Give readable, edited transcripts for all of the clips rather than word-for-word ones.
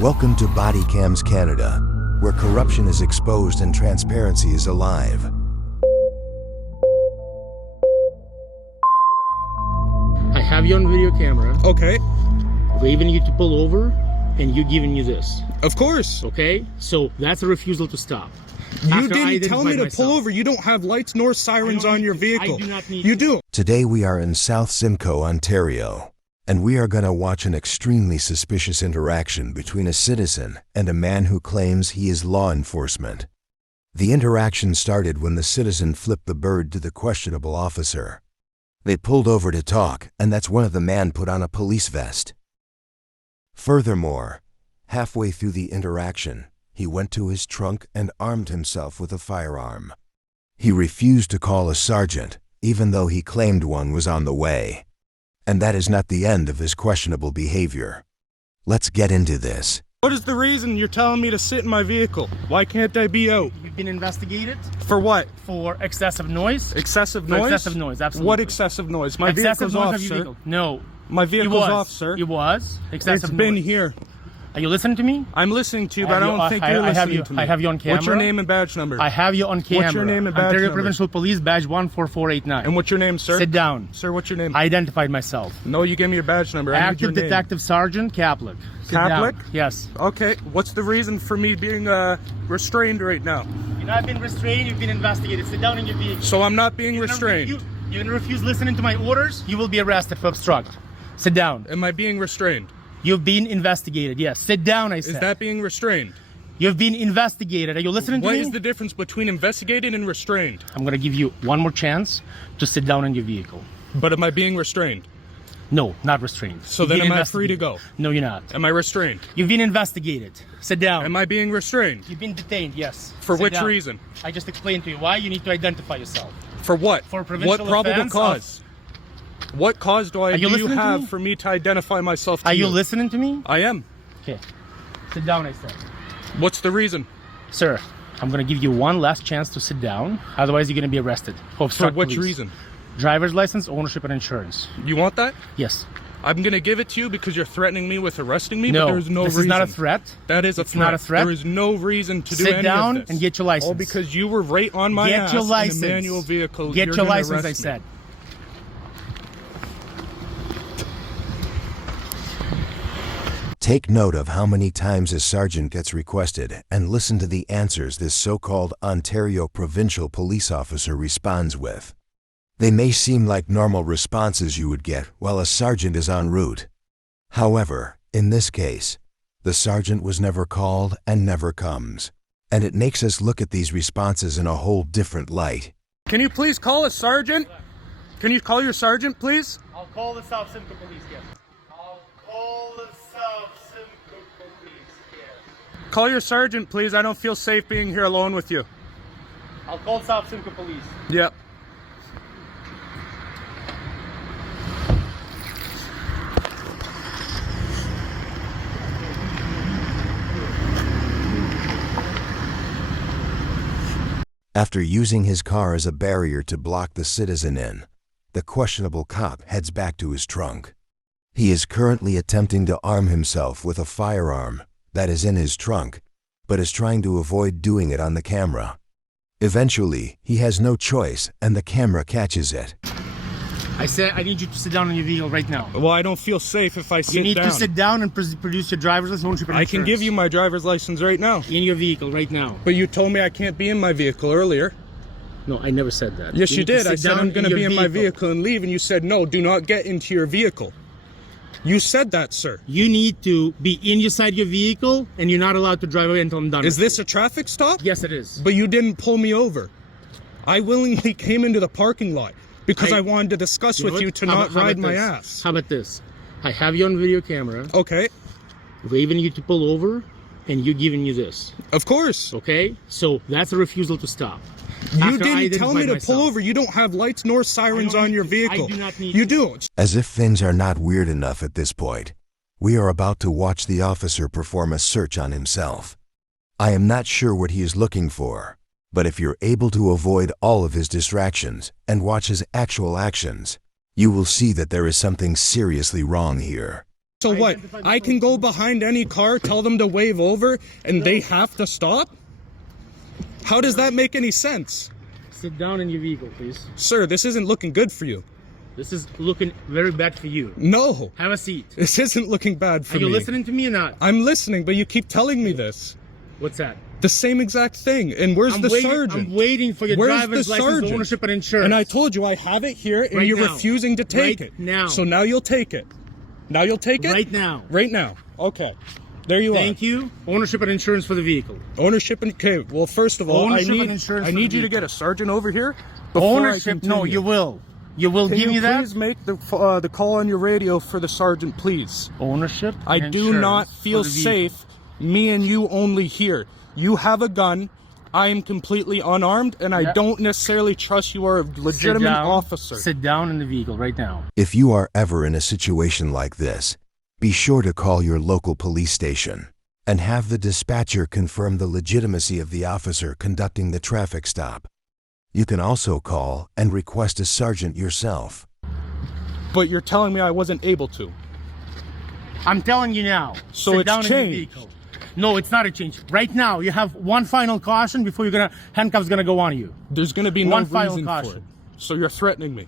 Welcome to Body Cams Canada, where corruption is exposed and transparency is alive. I have you on video camera, Okay, waving you to pull over, and you giving you this. of course. Okay? So that's a refusal to stop. You After I didn't tell me to identified pull myself. over. You don't have lights nor sirens I don't on your need to. vehicle. I do not need You to. do. Today we are in South Simcoe, Ontario, and we are going to watch an extremely suspicious interaction between a citizen and a man who claims he is law enforcement. The interaction started when the citizen flipped the bird to the questionable officer. They pulled over to talk, and that's when the man put on a police vest. Furthermore, halfway through the interaction, he went to his trunk and armed himself with a firearm. He refused to call a sergeant, even though he claimed one was on the way. And that is not the end of his questionable behavior. Let's get into this. What is the reason you're telling me to sit in my vehicle? Why can't I be out? You've been investigated For what? for excessive noise. Excessive For noise? excessive noise, absolutely. What excessive noise? My Excessive vehicle's noise off, of your sir. vehicle. No. My It vehicle's was. off, sir. It was. Excessive It's been noise. here. Are you listening to me? I'm listening to you, but I don't think you're listening to me. I have you on camera. What's your name and badge number? I have you on camera. What's your name and badge Ontario number? Provincial Police badge 14489. And what's your name, sir? Sit down. Sir, what's your name? I identified myself. No, you gave me your badge number. I need Active your name. Detective Sergeant Kapliouk. Sit Kapliouk? down. Yes. Okay, what's the reason for me being restrained right now? You've not been restrained, you've been investigated. Sit down in your vehicle. So I'm not being You're gonna restrained. You're gonna refuse listening to my orders, you will be arrested for obstruct. Sit down. Am I being restrained? You've been investigated. Yes. Sit down, I said. Is that being restrained? You've been investigated. Are you listening to What me? is the difference between investigated and restrained? I'm gonna give you one more chance to sit down in your vehicle. But am I being restrained? No, not restrained. So You've then been am I free to investigated. go? No, you're not. Am I restrained? You've been investigated. Sit down. Am I being restrained? You've been detained, yes. For Sit which down. reason? I just explained to you why you need to identify yourself. For what? For provincial what probable offense cause? What cause do you you listening to have me? for me to identify myself to Are you? you listening to me? I am. Okay. Sit down, I said. What's the reason? Sir, I'm gonna give you one last chance to sit down. Otherwise, you're gonna be arrested. For Obstruct which police. reason? Driver's license, ownership, and insurance. You want that? Yes. I'm gonna give it to you because you're threatening me with arresting me, No. but there's no this reason. is not a threat. That is a It's threat. not a threat. There is no reason to do Sit any down of this. and get your license. All because you were right on my Get ass your license. in a manual vehicle. Get you're your gonna license, arrest I me. said. Take note of how many times a sergeant gets requested and listen to the answers this so-called Ontario Provincial police officer responds with. They may seem like normal responses you would get while a sergeant is en route. However, in this case, the sergeant was never called and never comes. And it makes us look at these responses in a whole different light. Can you please call a sergeant? Can you call your sergeant, please? I'll call the South Simcoe Police, yes. I'll call the South Simcoe Police, yes. Call your sergeant, please. I don't feel safe being here alone with you. I'll call South Simcoe Police. Yep. After using his car as a barrier to block the citizen in, the questionable cop heads back to his trunk. He is currently attempting to arm himself with a firearm that is in his trunk, but is trying to avoid doing it on the camera. Eventually, he has no choice and the camera catches it. I said I need you to sit down in your vehicle right now. Well, I don't feel safe if I sit You need down. to sit down and produce your driver's license, ownership, and I can insurance. give you my driver's license right now. in your vehicle right now. But you told me I can't be in my vehicle earlier. No, I never said that. Yes, you need to did. I sit said down I'm going to your be in my vehicle and leave, and you said, no, do not get into your vehicle. You said that, sir. You need to be inside your vehicle, and you're not allowed to drive away until I'm done. Is with this a traffic stop? it. Yes, it is. But you didn't pull me over. I willingly came into the parking lot because I wanted to discuss with know you what? to How not about- how ride about my this? ass. How about this? I have you on video camera, Okay, waving you to pull over, and you giving you this. of course. Okay? So that's a refusal to stop. You After I didn't tell me to identified pull myself. over. You don't have lights nor sirens I don't on need your to. vehicle. I do not need You to. do. As if things are not weird enough at this point, we are about to watch the officer perform a search on himself. I am not sure what he is looking for, but if you're able to avoid all of his distractions and watch his actual actions, you will see that there is something seriously wrong here. So what? identified the I can go behind any car, tell them to wave over, and they have to stop? How does that make any sense? Sit down in your vehicle, please. Sir, this isn't looking good for you. This is looking very bad for you. No, Have a seat. this isn't looking bad for Are me. you listening to me or not? I'm listening, but you keep telling me this. What's that? The same exact thing. And where's the sergeant? I'm waiting for your Where's driver's the license, sergeant? ownership, and insurance. And I told you I have it here, and Right you're now. refusing to take Right it. now. So now you'll take it. Now you'll take it? Right now. Right now. Okay. There you Thank you. Ownership and insurance for the vehicle. are. Ownership and okay. Well, first of all, Ownership and insurance I for need the you to vehicle. get a sergeant over here. before I Ownership? No, continue. you will. You will Can give you me that? please make the call on your radio for the sergeant, please? Ownership. I and do insurance not for feel the vehicle. safe. Me and you only here. You have a gun. I am completely unarmed, and I Yeah. don't necessarily trust you are a legitimate Sit down. officer. Sit down in the vehicle right now. If you are ever in a situation like this, be sure to call your local police station and have the dispatcher confirm the legitimacy of the officer conducting the traffic stop. You can also call and request a sergeant yourself. But you're telling me I wasn't able to. I'm telling you now. So sit it's down in changed. the vehicle. No, it's not a change. Right now, you have one final caution before handcuffs gonna go on you. There's going to be no One final reason for caution. it. So you're threatening me.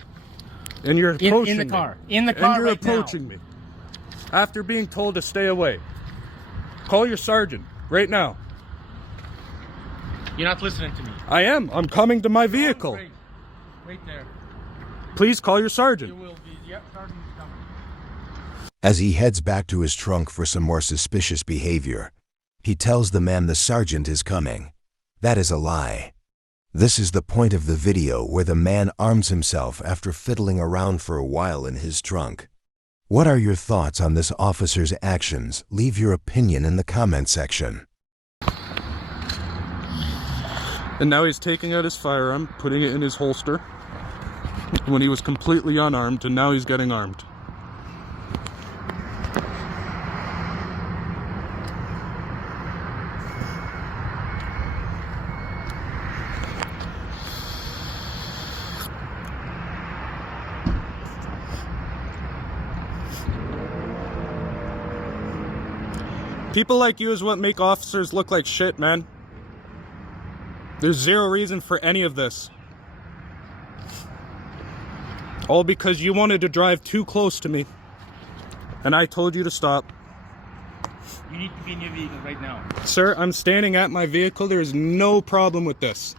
And you're approaching In the me. car. In the car And you're right now. approaching me. After being told to stay away. Call your sergeant right now. You're not listening to me. I am. I'm coming to my vehicle. Right there. Please call your You sergeant. will be. Yep, sergeant is coming. As he heads back to his trunk for some more suspicious behavior, he tells the man the sergeant is coming. That is a lie. This is the point of the video where the man arms himself after fiddling around for a while in his trunk. What are your thoughts on this officer's actions? Leave your opinion in the comment section. And now he's taking out his firearm, putting it in his holster. When he was completely unarmed, and now he's getting armed. People like you is what make officers look like shit, man. There's zero reason for any of this. All because you wanted to drive too close to me. And I told you to stop. You need to be in your vehicle right now. Sir, I'm standing at my vehicle. There is no problem with this.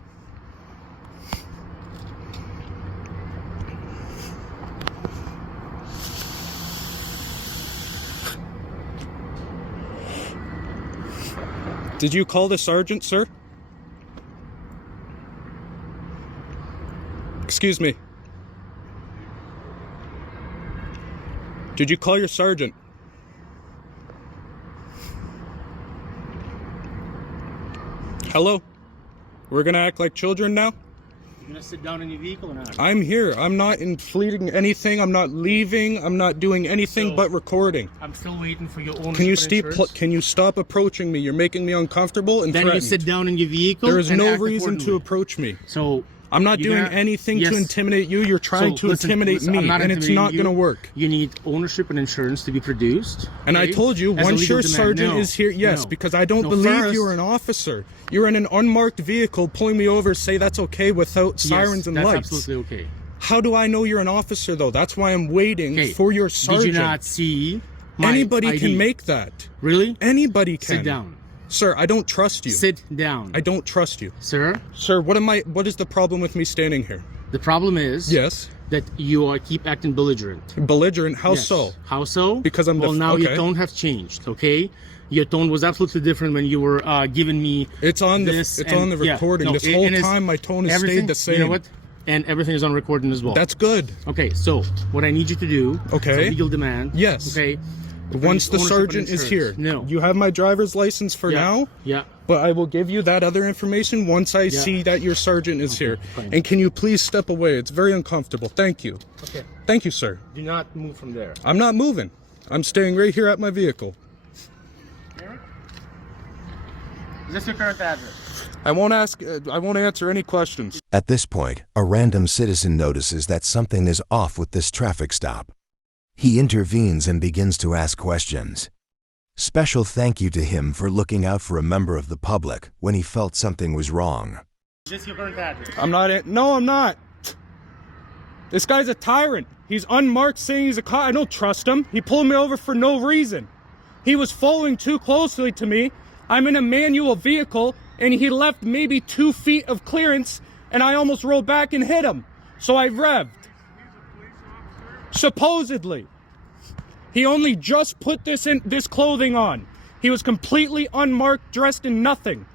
Did you call the sergeant, sir? Excuse me. Did you call your sergeant? Hello? We're gonna act like children now? You're gonna sit down in your vehicle or not? I'm here. I'm not fleeting anything. I'm not leaving. I'm not doing anything So- but recording. I'm still waiting for your ownership Can you and insurance. can you stop approaching me? You're making me uncomfortable and Then you threatened. sit down in your vehicle. There is and no act reason to accordingly. approach me. So I'm not you're doing gonna- anything yes. to intimidate you. You're trying So to intimidate me, I'm not and it's intimidating not you. going to work. You need ownership and insurance to be produced. And I okay? told you, As a once legal your demand. sergeant No, is here, yes, no. because I don't No, believe first- you're an officer. You're in an unmarked vehicle, pulling me over, say that's okay without Yes, sirens and that's lights. absolutely okay. How do I know you're an officer, though? That's why I'm waiting Okay. for your Did sergeant. you not see my Anybody ID? can make that. Really? Anybody can. Sit down. Sir, I don't trust you. Sit down. I don't trust you. Sir, Sir, what is the problem with me standing here? the problem is Yes. that you keep acting belligerent. Belligerent, how Yes. so? How so? Because I'm the well, now okay. your tone has changed, okay? Your tone was absolutely different when you were giving me It's on the this it's and- on the yeah, recording. no, This it- whole it is- time my tone has everything- stayed the same. You know what? And everything is on recording as well. That's good. okay. So what I need you to do, Okay. is a legal demand. Yes. Okay. Once the ownership and sergeant is here. insurance. No. You have my driver's license for Yeah. now, Yeah. but I will give you that other information once I see that your sergeant is here. fine. And can you please step away? It's very uncomfortable. Thank you. Okay. Thank you, sir. Do not move from there. I'm not moving. I'm staying right here at my vehicle. Eric? Is this your current address? I won't answer any questions. At this point, a random citizen notices that something is off with this traffic stop. He intervenes and begins to ask questions. Special thank you to him for looking out for a member of the public when he felt something was wrong. Is this your current address? No, I'm not. This guy's a tyrant. He's unmarked saying he's a cop. I don't trust him. He pulled me over for no reason. He was following too closely to me. I'm in a manual vehicle and he left maybe 2 feet of clearance and I almost rolled back and hit him. So I revved. Supposedly. He only just put this clothing on. He was completely unmarked, dressed in nothing.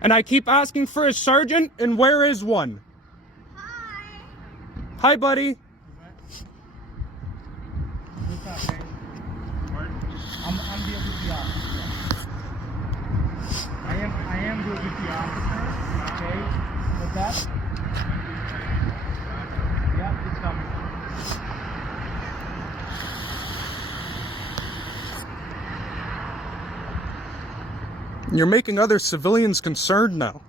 And I keep asking for a sergeant, and where is one? Hi, buddy. What's up, man? I'm the OPP officer. I am the OPP officer. Okay. What's that? Yeah, it's coming. You're making other civilians concerned now.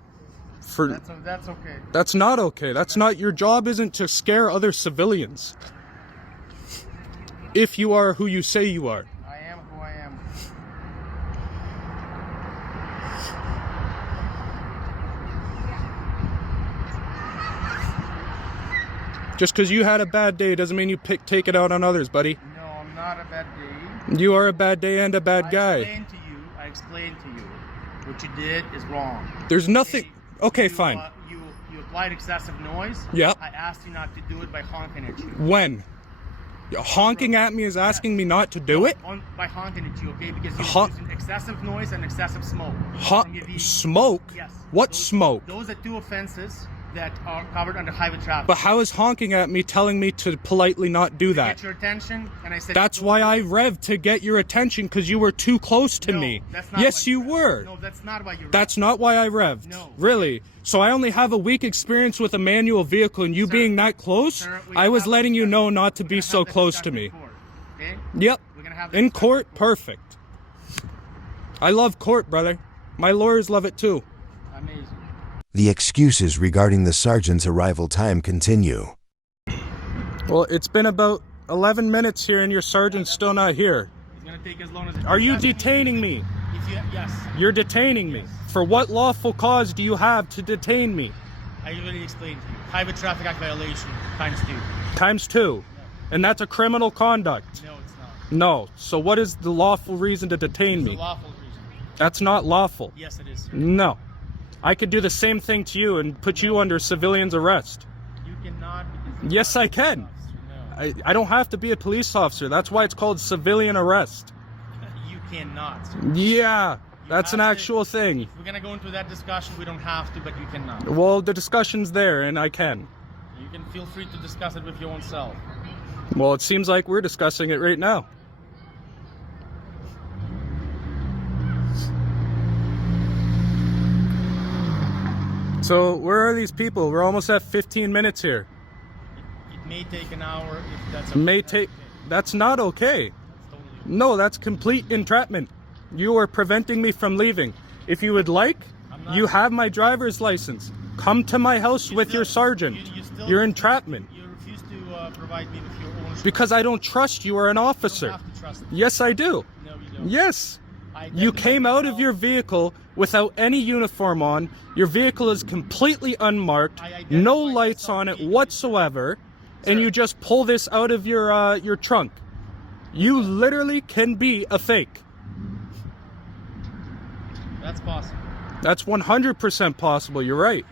That's okay. That's not okay. That's not, your job isn't to scare other civilians. If you are who you say you are. I am who I am. Just because you had a bad day doesn't mean you take it out on others, buddy. No, I'm not a bad day. You are a bad day and a bad guy. I explained to you. What you did is wrong. There's nothing. Okay, fine. You applied excessive noise. Yep. I asked you not to do it by honking at you. When? Honking at me is asking me not to do it? By honking at you, okay? Because you're using excessive noise and excessive smoke. Smoke? Yes. What smoke? Those are 2 offenses that are covered under highway traffic. But how is honking at me telling me to politely not do that? Get your attention, and I said. That's why I revved, to get your attention, because you were too close to me. That's not yes, why you revved. were. No, that's not why you revved. That's not why I revved. No. Really? So I only have a weak experience with a manual vehicle, and you Sir, being that close, sir, I was letting you know not to be so close to me. Okay? Yep. We're gonna have this In discussion court, before. perfect. I love court, brother. My lawyers love it too. Amazing. The excuses regarding the sergeant's arrival time continue. Well, it's been about 11 minutes here and your sergeant's still not here. It's gonna take as long as it Are you does. detaining me? Yes. You're detaining me. For what lawful cause do you have to detain me? I already explained to you. Highway Traffic Act violation times 2. Times 2. And that's a criminal conduct. No, it's not. No. So what is the lawful reason to detain It's me? a lawful reason. That's not lawful. Yes, it is, sir. No. I could do the same thing to you and put you under civilian's arrest. You cannot. Because Yes, I can. No. I don't have to be a police officer. That's why it's called civilian arrest. You cannot, sir. Yeah, that's an have to- actual thing. If we're gonna go into that discussion, we don't have to, but you cannot. Well, the discussion's there, and I can. You can feel free to discuss it with your own self. Well, it seems like we're discussing it right now. So, where are these people? We're almost at 15 minutes here. It may take an hour if that's. May that's take... okay. That's not okay. That's totally. No, that's complete entrapment. You are preventing me from leaving. If you would like, you have my driver's license. Come to my house with your sergeant. You're entrapment. You refuse to provide me with your ownership. Because I don't trust you are an You officer. don't have to trust me. Yes, I do. No, you don't. Yes. I You identify came out of myself. your vehicle without any uniform on. Your vehicle is completely unmarked, I identify no lights myself on it immediately. whatsoever, and Sir. you just pull this out of your trunk. You literally can be a fake. That's possible. That's 100% possible. You're right.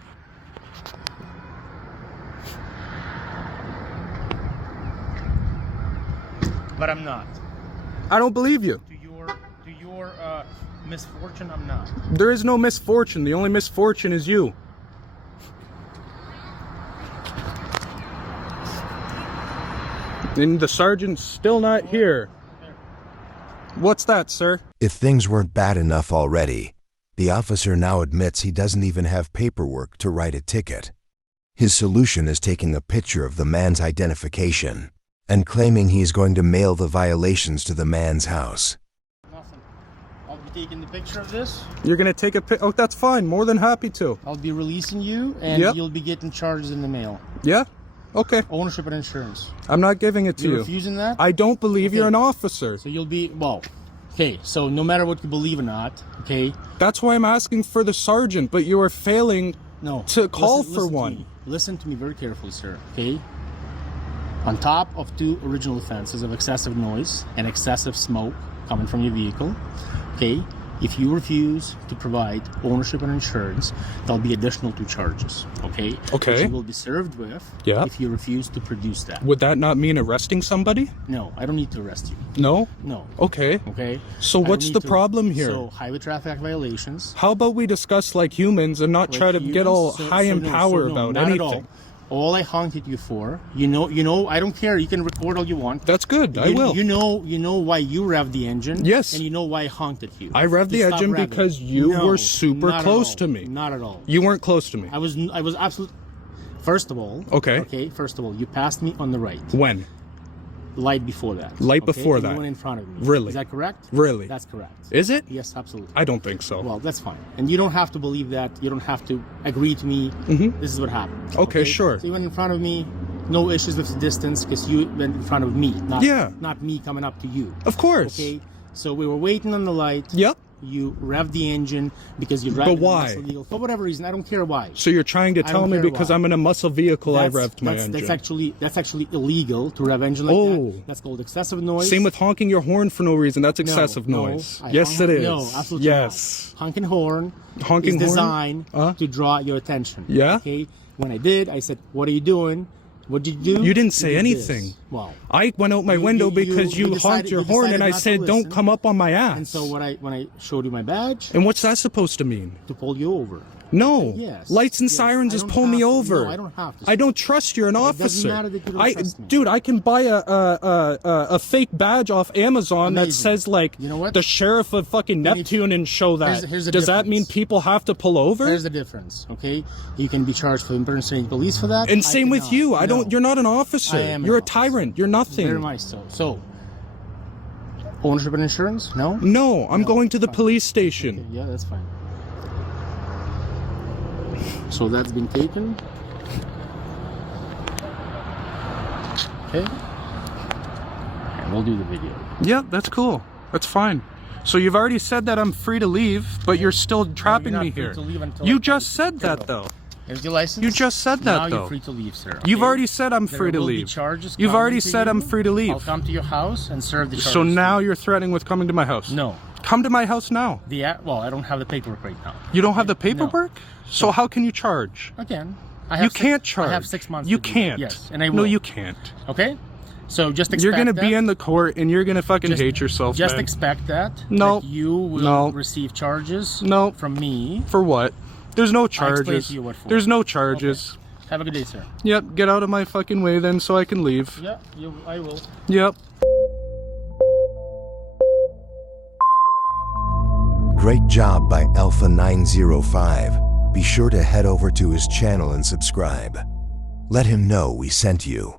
But I'm not. I don't believe you. To your misfortune, I'm not. There is no misfortune. The only misfortune is you. And the sergeant's still not here. What's that, sir? If things weren't bad enough already, the officer now admits he doesn't even have paperwork to write a ticket. His solution is taking a picture of the man's identification and claiming he's going to mail the violations to the man's house. Nothing. I'll be taking the picture of this. You're gonna take a pic? Oh, that's fine. More than happy to. I'll be releasing you, and Yep. you'll be getting charges in the mail. Yeah? Okay. Ownership and insurance. I'm not giving it to You're you. refusing that? I don't believe Okay. you're an officer. So you'll be, well, okay, so no matter what you believe or not, okay? That's why I'm asking for the sergeant, but you are failing No. to call listen for to one. me. Listen to me very carefully, sir, okay? On top of 2 original offenses of excessive noise and excessive smoke coming from your vehicle, okay? If you refuse to provide ownership and insurance, there'll be additional 2 charges, okay? Okay. Which you will be served with Yeah. if you refuse to produce that. Would that not mean arresting somebody? No, I don't need to arrest you. No? No. Okay. Okay? So I don't what's need the to- problem here? So, highway traffic act violations. How about we discuss like humans and not try to get all high in power about not anything? At all I honked at you for, you know, I don't care. You can record all you want. That's good. I will. You know why you revved the engine. Yes. And you know why I honked at you. I revved the Just stop engine revving. because you No, were super not at close all. to me. Not at all. You weren't close to me. I was absolutely. First of all. Okay. Okay. First of all, you passed me on the right. When? Light before that. Light okay? before And that. You went in front of me. Really? Is that correct? Really? That's correct. Is it? Yes, absolutely. I don't think so. Well, that's fine. And you don't have to believe that. You don't have to agree to me. This is what happened. Okay, sure. So you went in front of me. No issues with the distance because you went in front of me. Not me coming up to you. Of course. Okay. So we were waiting on the light. Yep. You revved the engine because you're driving. But why? A muscle vehicle. For whatever reason, I don't care why. So you're trying to I tell don't me care because why. I'm in a muscle vehicle I That's- revved my that's- engine. That's actually illegal to rev engine like Oh. that. That's called excessive noise. Same with honking your horn for no reason. That's No, excessive no, noise. I Yes, honk- it is. No, absolutely yes. not. Honking horn Honking is horn? designed to draw your attention. Yeah? Okay. When I did, I said, "What are you doing?" What did you do? You didn't say did anything. this. Well, I went out my window because you honked your horn and I said, listen. don't come up on my ass. And so when I showed you my badge And what's that supposed to mean? to pull you over. No. Yes, Lights and yes. sirens I just don't pull me have to- over. no, I don't have to. I don't trust you're an doesn't officer. matter that you don't trust me. Dude, I can buy a fake badge off Amazon that Amazing. says like You know what? the sheriff of fucking Then if- Neptune and show that. here's the Does that difference. mean people have to pull over? There's the difference, okay? You can be charged for impersonating police for that. And I same with cannot. you. I No. don't. You're not an officer. I am an You're a officer. tyrant. You're nothing. Very much so. So, ownership and insurance? No? No, I'm No, going to the fine. police station. Yeah, that's fine. So that's been taken. Okay. And we'll do the video. Yeah, that's cool. That's fine. So you've already said that I'm free to leave, but you're still trapping You're not me free here. to leave until You I just tell you said to. that though. Here's your license. You just said that, now though. You're free to leave, sir. You've okay? already said I'm There free to will be leave. charges You've coming already to said you. I'm free to leave. I'll come to your house and serve the charges. So to now you. you're threatening with coming to my house? No. Come to my house now. Well, I don't have the paperwork right now. You don't have the No. paperwork? So how can you charge? Again, You can't charge. I have 6 months. You to do it. can't. Yes, and I will. No, you can't. Okay. So just expect You're gonna that. be in the court and you're gonna fucking Just- hate yourself, Just man. expect that. No. That you will No. receive charges. No. From me. For what? There's no explain charges. to you what for. There's no charges. Have a good day, sir. Yep, get out of my fucking way then so I can leave. Yeah, I will. Yep. Great job by Alpha 905. Be sure to head over to his channel and subscribe. Let him know we sent you.